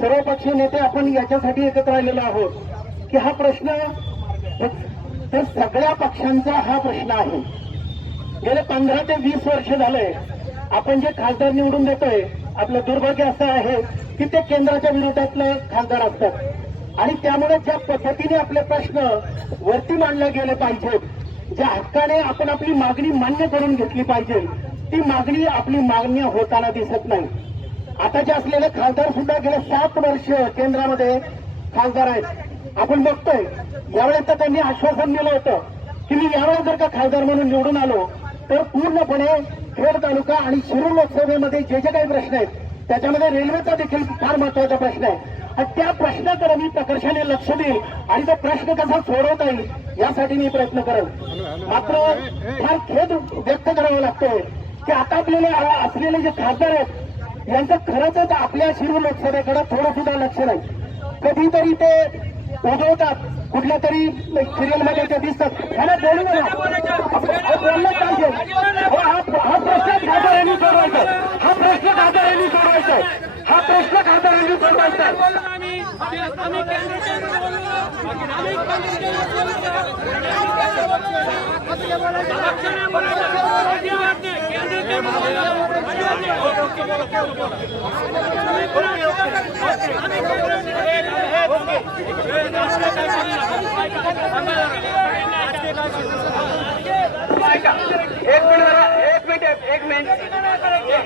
सर्वपक्षीय नेते आपण याच्यासाठी एकत्र आलेलो आहोत की हा प्रश्न तर सगळ्या पक्षांचा हा प्रश्न आहे. गेले 15 ते 20 वर्ष झाले आपण जे खासदार निवडून देतोय, आपलं दुर्भाग्य असं आहे की ते केंद्राच्या विरोधातले खासदार असतात आणि त्यामुळे ज्या पद्धतीने आपले प्रश्न वरती मांडले गेले पाहिजेत, ज्या हक्काने आपण आपली मागणी मान्य करून घेतली पाहिजे, ती मागणी आपली मान्य होताना दिसत नाही. आता जे असलेले खासदार सुद्धा गेले 7 वर्ष केंद्रामध्ये खासदार आहेत. आपण बघतोय यावेळेस तर त्यांनी आश्वासन दिलं होतं की मी यावेळेस जर का खासदार म्हणून निवडून आलो तर पूर्णपणे खेड तालुका आणि शिरूर लोकसभेमध्ये जे जे काही प्रश्न आहेत त्याच्यामध्ये रेल्वेचा देखील फार महत्वाचा प्रश्न आहे आणि त्या प्रश्नाकडे मी प्रकर्षाने लक्ष देईल आणि तो प्रश्न कसा सोडवता येईल यासाठी मी प्रयत्न करेन. मात्र फार खेद व्यक्त करावा लागतोय की आता आपल्याला असलेले जे खासदार आहेत यांचं खरंच आपल्या शिरूर लोकसभेकडे थोडं सुद्धा लक्ष नाही. कधीतरी ते उजवतात, कुठल्या तरी सिरियल मध्ये ते दिसतात, त्याला बोलू नका, बोललं पाहिजे. हा प्रश्न खासदारांनी सोडवायचा, हा प्रश्न खासदारांनी सोडवायचा, हा प्रश्न खासदारांनी सोडवायचा.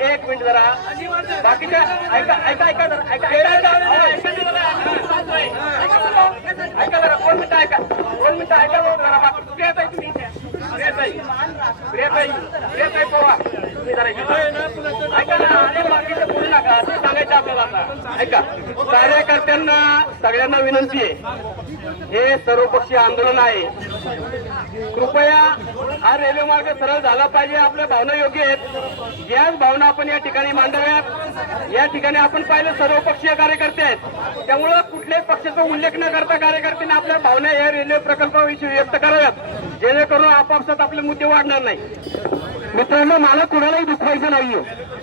एक मिनिट जरा बाकीच्या ऐका ऐका ऐका जरा ऐका जरा 2 मिनिटं ऐका 2 मिनिटं ऐका जरा प्रियाताई तुम्ही प्रियाताई पोहा तुम्ही जरा ऐका ना. आणि बाकीचं बोलू नका, सांगायचं आपल्याला आता ऐका. कार्यकर्त्यांना सगळ्यांना विनंती आहे, हे सर्वपक्षीय आंदोलन आहे, कृपया हा रेल्वे मार्ग सरळ झाला पाहिजे. आपल्या भावना योग्य आहेत, याच भावना आपण या ठिकाणी मांडाव्यात. या ठिकाणी आपण पाहिलं सर्वपक्षीय कार्यकर्ते आहेत, त्यामुळं कुठल्याही पक्षाचा उल्लेख न करता कार्यकर्त्यांनी आपल्या भावना या रेल्वे प्रकल्पाविषयी व्यक्त कराव्यात, जेणेकरून आपापसात आपले मुद्दे वाढणार नाही. मित्रांनो, मला कुणालाही दुखवायचं नाहीये.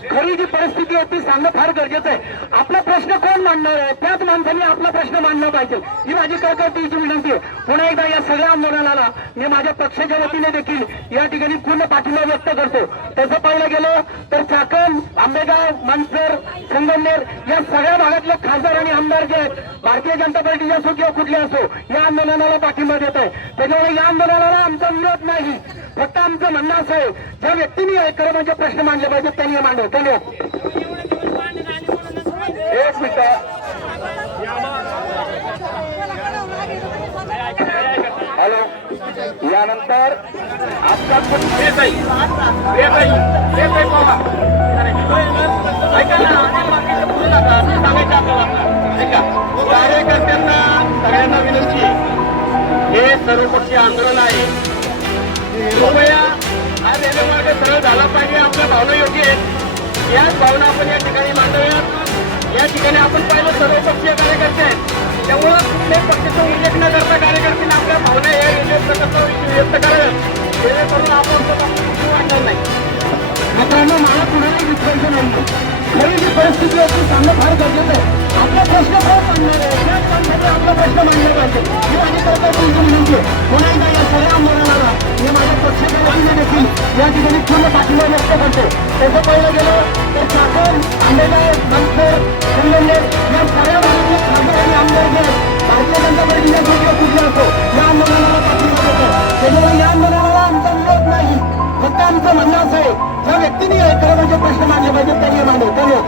खरी जी परिस्थिती आहे ती सांगणं फार गरजेचं आहे. आपला प्रश्न कोण मांडणार आहे, त्याच माणसाने आपला प्रश्न मांडला पाहिजे, ही माझी कळकळीची विनंती आहे. पुन्हा एकदा या सगळ्या आंदोलनाला मी माझ्या पक्षाच्या वतीने देखील या ठिकाणी पूर्ण पाठिंबा व्यक्त करतो. तसं पाहिलं गेलं तर चाकण, आंबेगाव, मनसर, संगमनेर या सगळ्या भागातले खासदार आणि आमदार जे आहेत, भारतीय जनता पार्टीचे असो किंवा कुठले असो, या आंदोलनाला पाठिंबा देत आहे. त्याच्यामुळे या आंदोलनाला आमचा विरोध नाही, फक्त आमचं म्हणणं असं आहे, ज्या व्यक्तीने कर्माचे प्रश्न मांडले पाहिजेत त्यांनी मांडव. धन्यवाद. एक मिनिट हॅलो. यानंतर आजकाल पण प्रियाताई पोहा ऐका ना. आणि बाकीचं बोलू नका, सांगायचं आपल्याला ऐका. कार्यकर्त्यांना सगळ्यांना विनंती आहे, हे सर्वपक्षीय आंदोलन आहे, कृपया हा रेल्वे मार्ग सरळ झाला पाहिजे. आपल्या भावना योग्य आहेत, याच भावना आपण या ठिकाणी मांडाव्यात. या ठिकाणी आपण पाहिलं सर्वपक्षीय कार्यकर्ते आहेत, त्यामुळं कुठल्याही पक्षाचा उल्लेख न करता कार्यकर्त्यांनी आपल्या भावना या रेल्वे प्रकल्पाविषयी व्यक्त कराव्यात, जेणेकरून आपण वाढणार नाही. मित्रांनो, मला कुणालाही दुखवायचं नाही. खरी जी परिस्थिती आहे ती सांगणं फार गरजेचं आहे. आपला प्रश्न कोण मांडणार आहे, त्याच माणसाने आपला प्रश्न मांडला पाहिजे, ही माझी कळकळीची विनंती आहे. पुन्हा एकदा या सगळ्या आंदोलनाला मी माझ्या पक्षाच्या वतीने देखील या ठिकाणी पूर्ण पाठिंबा व्यक्त करतो. तसं पाहिलं गेलं तर चाकण, आंबेगाव, मनसर, संगमनेर या सगळ्या भागातले खासदार आणि आमदार जे आहेत, भारतीय जनता पार्टीचे असो किंवा कुठले असो, या आंदोलनाला पाठिंबा देतो. त्याच्यामुळे या आंदोलनाला आमचा विरोध नाही, फक्त आमचं म्हणणं असं आहे, ज्या व्यक्तीने कर्माचे प्रश्न मांडले पाहिजे त्यांनी मांडव. धन्यवाद.